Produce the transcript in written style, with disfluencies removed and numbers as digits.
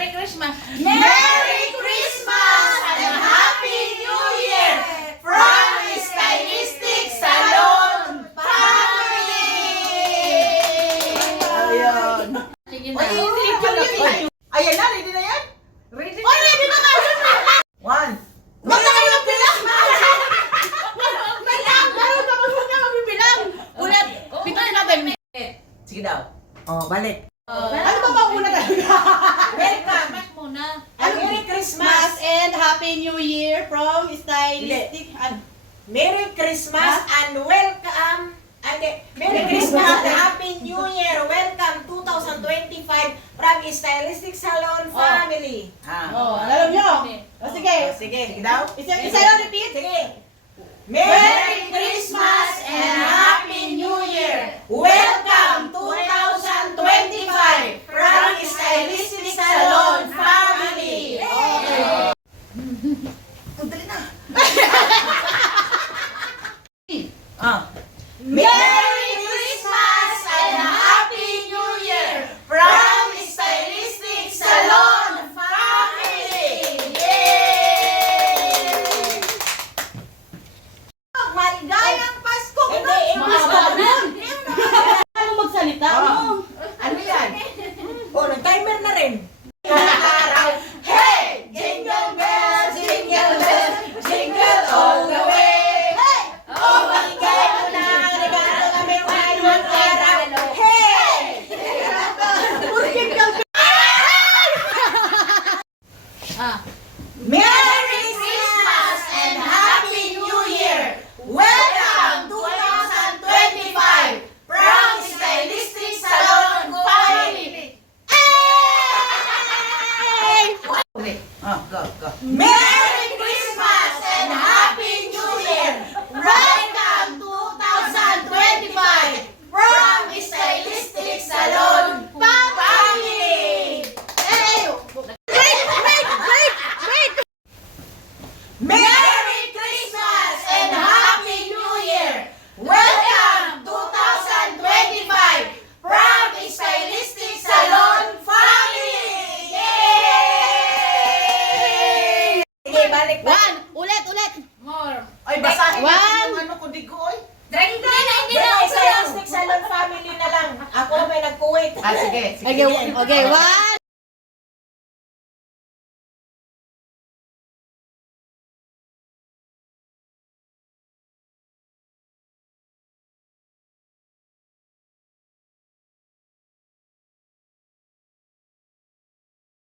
Merry Christmas! Merry Christmas and Happy New Year from Stylistic Salon Family! Ayan. Sige na. Ayan na, ready na yan? Ready Oh, ready na nga! One. Basta kayo magbilang! Meron pa muna magbibilang! Ulit. Pituloy natin. Sige daw. Oh, balik. Ano ba ba una talaga? Welcome! Mas muna. Merry Christmas! and Happy New Year from Stylistic. Merry Christmas and welcome! Merry Christmas and Happy New Year! Welcome 2025 from Stylistic Salon Family. Oh, alam nyo? O sige. Sige, sige daw. Isa lang repeat. Sige. Merry Christmas and Happy New Year! Welcome 2025 from Stylistic Salon Family! Okay. Dali na. Merry Christmas and Happy New Year from Stylistic Salon Family! Yay! Maligayang Pasko! Hindi, English ba naman? Ano magsalita mo? Ano yan? Oh, nag-timer na rin. Araw, hey! Jingle bells, jingle bells, jingle all the way! Hey! Oh, maligayang na regalo kami ngayong araw. Hey! Merry Christmas and Happy New Year! Welcome 2025 from Stylistic Salon Family! Merry Christmas and Happy New Year! Welcome 2025 from Stylistic Salon Family! Merry Christmas and Happy New Year! Welcome 2025 from Stylistic Salon Family! Yay! Sige, balik ba? Ulit. More. Ay, basahin One. natin yung ano ko di ko, oy. Hindi na. Stylistic Salon Family na lang. Ako may nag-kuwait. Okay, 1,